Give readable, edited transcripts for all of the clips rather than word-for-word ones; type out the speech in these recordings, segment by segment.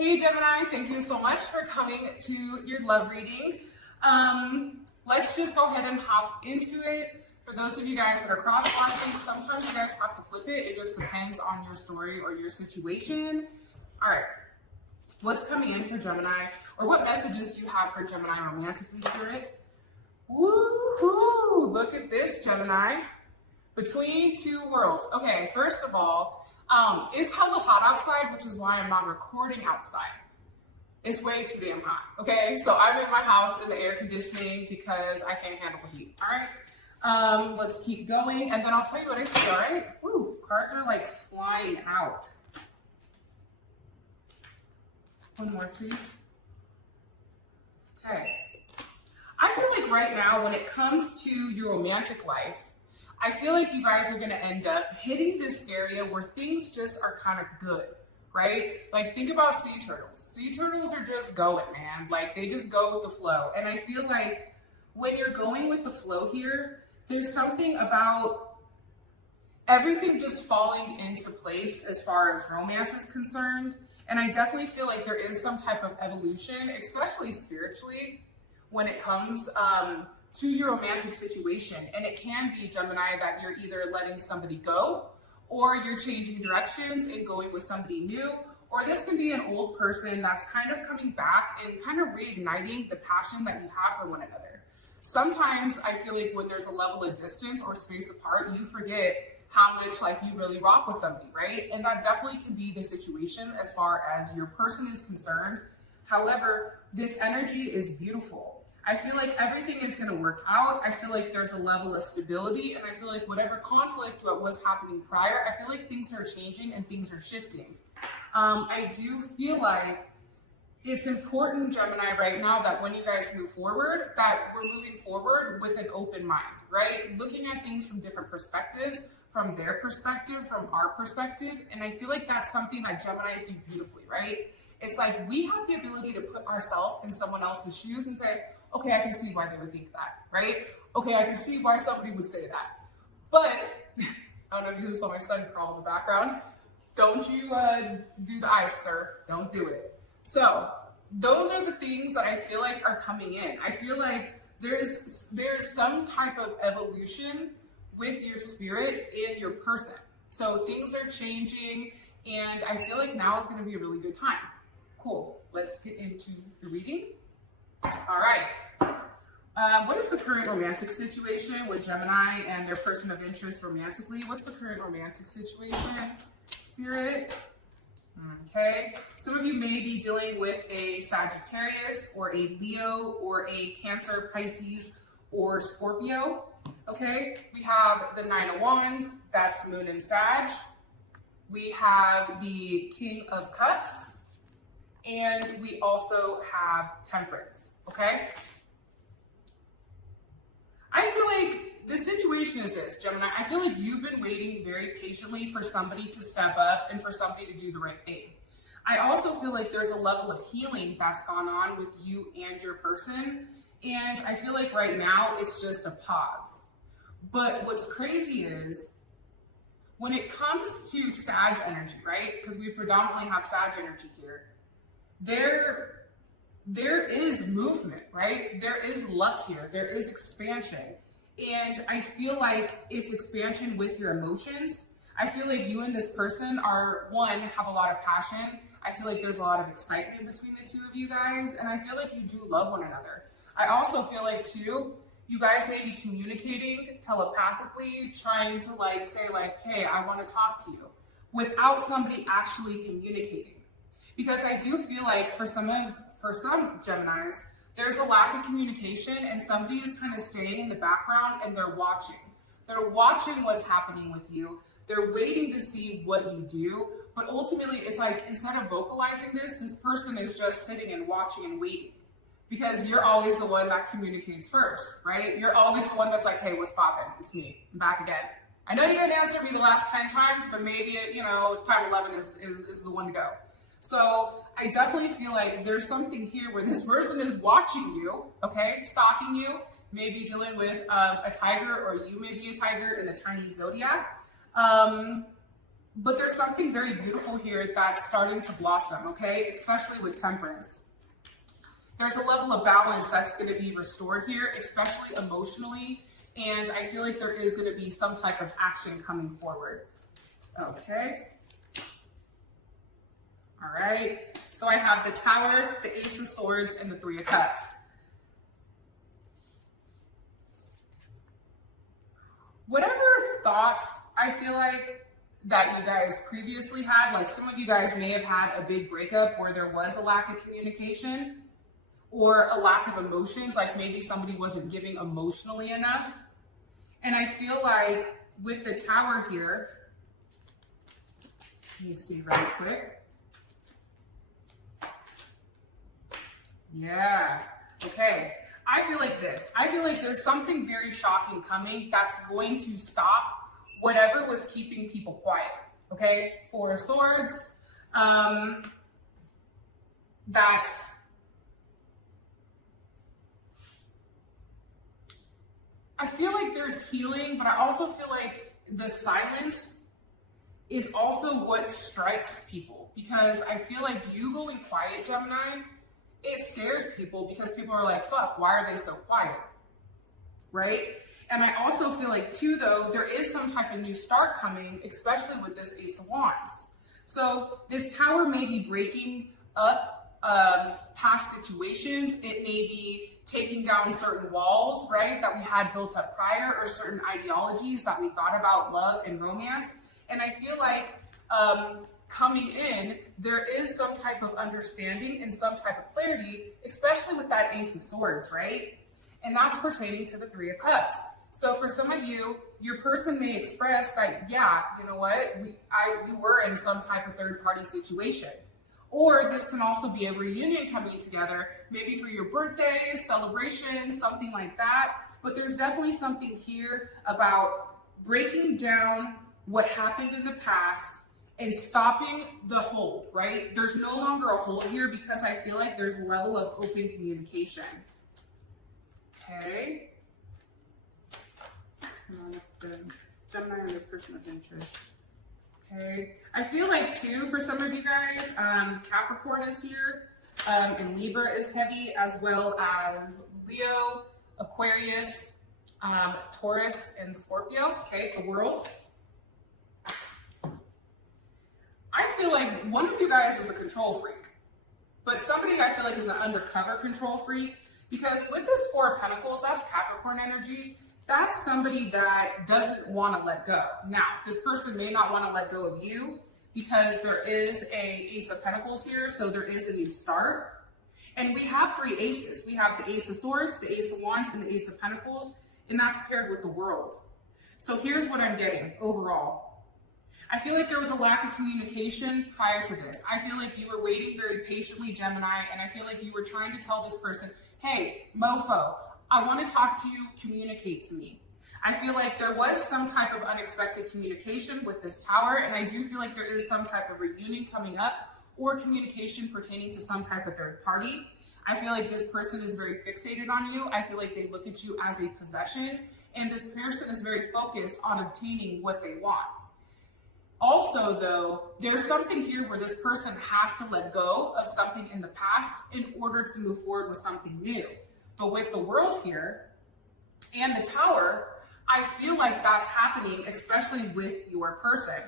Hey Gemini, thank you so much for coming to your love reading. Let's just go ahead and hop into it. For those of you guys that are cross-watching, sometimes you guys have to flip it. It just depends on your story or your situation. All right, what's coming in for Gemini, or what messages do you have for Gemini romantically, Spirit? Woohoo! Look at this, Gemini. Between two worlds. Okay, first of all, it's hella hot outside, which is why I'm not recording outside. It's way too damn hot, okay? So I'm in my house in the air conditioning because I can't handle the heat, all right? Let's keep going, and then I'll tell you what I see, all right? Ooh, cards are like flying out. One more, please. Okay. I feel like right now, when it comes to your romantic life, I feel like you guys are going to end up hitting this area where things just are kind of good, right? Like, think about sea turtles. Sea turtles are just going, man. Like, they just go with the flow. And I feel like when you're going with the flow here, there's something about everything just falling into place as far as romance is concerned. And I definitely feel like there is some type of evolution, especially spiritually, when it comes to your romantic situation. And it can be, Gemini, that you're either letting somebody go, or you're changing directions and going with somebody new, or this can be an old person that's kind of coming back and kind of reigniting the passion that you have for one another. Sometimes I feel like when there's a level of distance or space apart, you forget how much like you really rock with somebody, right? And that definitely can be the situation as far as your person is concerned. However, this energy is beautiful. I feel like everything is going to work out. I feel like there's a level of stability, and I feel like whatever conflict what was happening prior, I feel like things are changing and things are shifting. I do feel like it's important, Gemini, right now that when you guys move forward, that we're moving forward with an open mind, right? Looking at things from different perspectives, from their perspective, from our perspective. And I feel like that's something that Geminis do beautifully, right? It's like we have the ability to put ourselves in someone else's shoes and say, okay, I can see why they would think that, right? Okay, I can see why somebody would say that. But, I don't know if you saw my son crawl in the background. Don't you do the eyes, sir. Don't do it. So, those are the things that I feel like are coming in. I feel like there's some type of evolution with your spirit and your person. So, things are changing, and I feel like now is going to be a really good time. Cool. Let's get into the reading. All right. What is the current romantic situation with Gemini and their person of interest romantically? What's the current romantic situation, Spirit? Okay. Some of you may be dealing with a Sagittarius or a Leo or a Cancer, Pisces, or Scorpio. Okay. We have the Nine of Wands. That's Moon and Sag. We have the King of Cups. And we also have Temperance, okay? I feel like the situation is this, Gemini. I feel like you've been waiting very patiently for somebody to step up and for somebody to do the right thing. I also feel like there's a level of healing that's gone on with you and your person. And I feel like right now it's just a pause. But what's crazy is when it comes to Sag energy, right? Because we predominantly have Sag energy here. There is movement, right? There is luck here. There is expansion. And I feel like it's expansion with your emotions. I feel like you and this person are, one, have a lot of passion. I feel like there's a lot of excitement between the two of you guys. And I feel like you do love one another. I also feel like, too, you guys may be communicating telepathically, trying to like say like, hey, I want to talk to you, without somebody actually communicating. Because I do feel like for some Geminis, there's a lack of communication and somebody is kind of staying in the background and they're watching. They're watching what's happening with you. They're waiting to see what you do. But ultimately, it's like instead of vocalizing this person is just sitting and watching and waiting. Because you're always the one that communicates first, right? You're always the one that's like, hey, what's poppin'? It's me. I'm back again. I know you didn't answer me the last 10 times, but maybe, time 11 is the one to go. So I definitely feel like there's something here where this person is watching you, okay, stalking you, maybe dealing with a tiger, or you may be a tiger in the Chinese zodiac. But there's something very beautiful here that's starting to blossom, okay? Especially with Temperance. There's a level of balance that's going to be restored here, especially emotionally. And I feel like there is going to be some type of action coming forward. Okay. All right. So I have the Tower, the Ace of Swords, and the Three of Cups. Whatever thoughts I feel like that you guys previously had, like some of you guys may have had a big breakup where there was a lack of communication or a lack of emotions, like maybe somebody wasn't giving emotionally enough. And I feel like with the Tower here, let me see really quick. Yeah, okay. I feel like this. I feel like there's something very shocking coming that's going to stop whatever was keeping people quiet, okay? Four of Swords, that's, I feel like there's healing, but I also feel like the silence is also what strikes people, because I feel like you going quiet, Gemini, it scares people because people are like, fuck, why are they so quiet, right? And I also feel like too, though, there is some type of new start coming, especially with this Ace of Wands. So this Tower may be breaking up past situations. It may be taking down certain walls, right, that we had built up prior, or certain ideologies that we thought about love and romance. And I feel like coming in, there is some type of understanding and some type of clarity, especially with that Ace of Swords, right? And that's pertaining to the Three of Cups. So for some of you, your person may express that, yeah, you know what, you were in some type of third-party situation. Or this can also be a reunion coming together, maybe for your birthday, celebration, something like that. But there's definitely something here about breaking down what happened in the past and stopping the hold, right? There's no longer a hold here because I feel like there's a level of open communication. Okay. Gemini and the person of interest. Okay. I feel like too, for some of you guys, Capricorn is here, and Libra is heavy, as well as Leo, Aquarius, Taurus, and Scorpio. Okay, the world. I feel like one of you guys is a control freak, but somebody I feel like is an undercover control freak, because with this Four of Pentacles, that's Capricorn energy. That's somebody that doesn't want to let go. Now, this person may not want to let go of you because there is a Ace of Pentacles here, so there is a new start. And we have three aces. We have the Ace of Swords, the Ace of Wands, and the Ace of Pentacles, and that's paired with the World. So here's what I'm getting overall. I feel like there was a lack of communication prior to this. I feel like you were waiting very patiently, Gemini, and I feel like you were trying to tell this person, hey, mofo, I want to talk to you, communicate to me. I feel like there was some type of unexpected communication with this Tower, and I do feel like there is some type of reunion coming up or communication pertaining to some type of third party. I feel like this person is very fixated on you. I feel like they look at you as a possession, and this person is very focused on obtaining what they want. Also, though, there's something here where this person has to let go of something in the past in order to move forward with something new. But with the World here and the Tower, I feel like that's happening, especially with your person.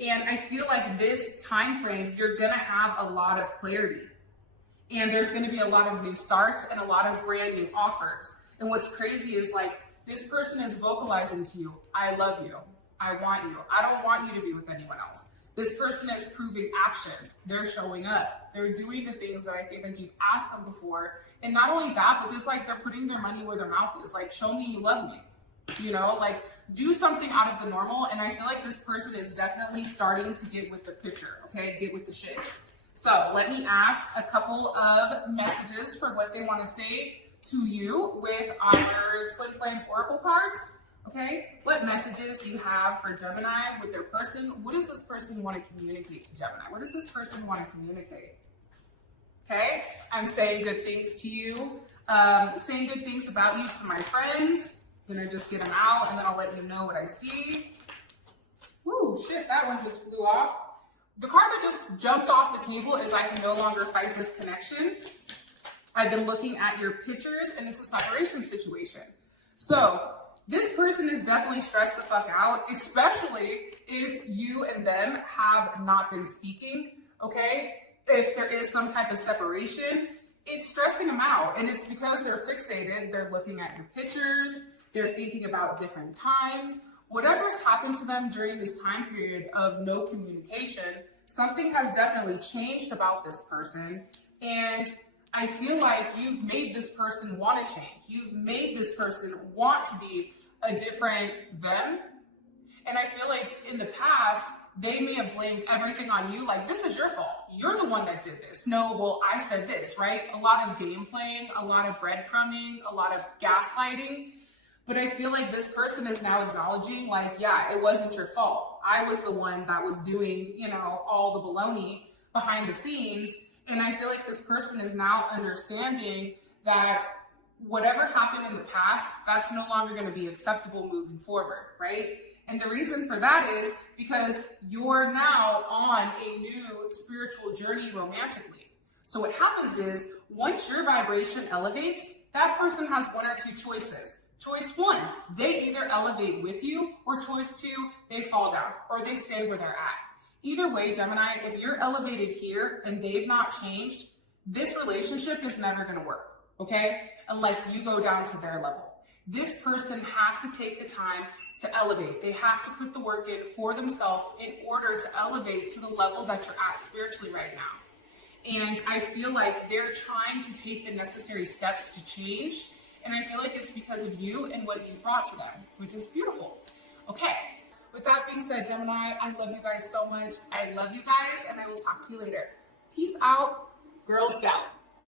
And I feel like this time frame, you're going to have a lot of clarity. And there's going to be a lot of new starts and a lot of brand new offers. And what's crazy is like, this person is vocalizing to you, I love you. I want you. I don't want you to be with anyone else. This person is proving actions. They're showing up. They're doing the things that I think that you've asked them before. And not only that, but it's like they're putting their money where their mouth is. Like, show me you love me. You know, like do something out of the normal. And I feel like this person is definitely starting to get with the picture, okay? Get with the shits. So let me ask a couple of messages for what they want to say to you with our Twin Flame Oracle cards. Okay, what messages do you have for Gemini with their person? What does this person want to communicate to Gemini? What does this person want to communicate? Okay, I'm saying good things to you, saying good things about you to my friends. I'm gonna just get them out and then I'll let you know what I see. Woo, shit, that one just flew off. The card that just jumped off the table is I can no longer fight this connection. I've been looking at your pictures and it's a separation situation. So this person is definitely stressed the fuck out, especially if you and them have not been speaking, okay? If there is some type of separation, it's stressing them out. And it's because they're fixated. They're looking at your pictures. They're thinking about different times. Whatever's happened to them during this time period of no communication, something has definitely changed about this person. And I feel like you've made this person want to change. You've made this person want to be a different them. And I feel like in the past, they may have blamed everything on you. Like, this is your fault. You're the one that did this. No, well, I said this, right? A lot of game playing, a lot of breadcrumbing, a lot of gaslighting. But I feel like this person is now acknowledging, like, yeah, it wasn't your fault. I was the one that was doing, you know, all the baloney behind the scenes. And I feel like this person is now understanding that whatever happened in the past, that's no longer going to be acceptable moving forward, right? And the reason for that is because you're now on a new spiritual journey romantically. So what happens is once your vibration elevates, that person has one or two choices. Choice one, they either elevate with you, or choice two, they fall down or they stay where they're at. Either way, Gemini, if you're elevated here and they've not changed, this relationship is never going to work, okay? Unless you go down to their level. This person has to take the time to elevate. They have to put the work in for themselves in order to elevate to the level that you're at spiritually right now. And I feel like they're trying to take the necessary steps to change. And I feel like it's because of you and what you brought to them, which is beautiful. Okay. With that being said, Gemini, I love you guys so much. I love you guys, and I will talk to you later. Peace out, Girl Scout.